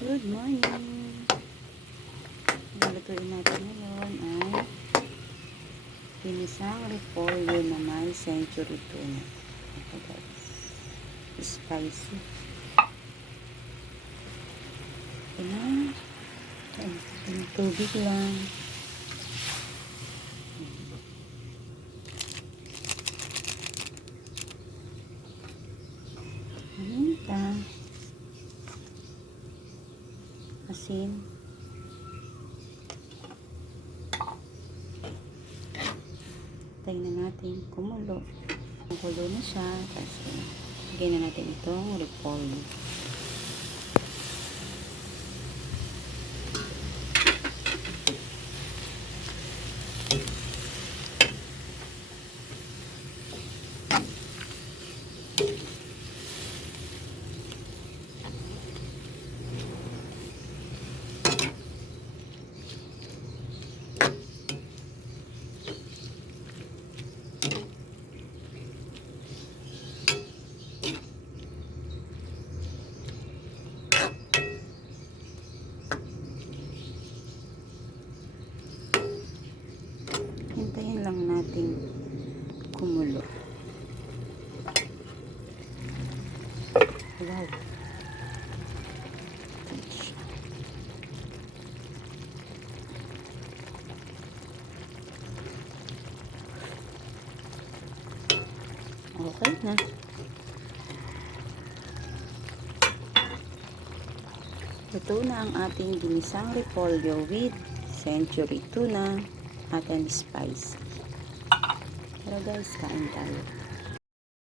Good morning! Ang lutuin natin ngayon ay ginisang repolyo na may century tuna. Ito guys. Spicy. Ito na. Yung tubig lang. Paminta. Asin. Tayo na natin kumulo. Kumulo na siya. Tapos lagyan na natin itong repolyo. Hintayin lang natin kumulo. Wow. Okay na. Ito na ang ating ginisang repolyo with century tuna at spicy. Pero guys, kain tayo.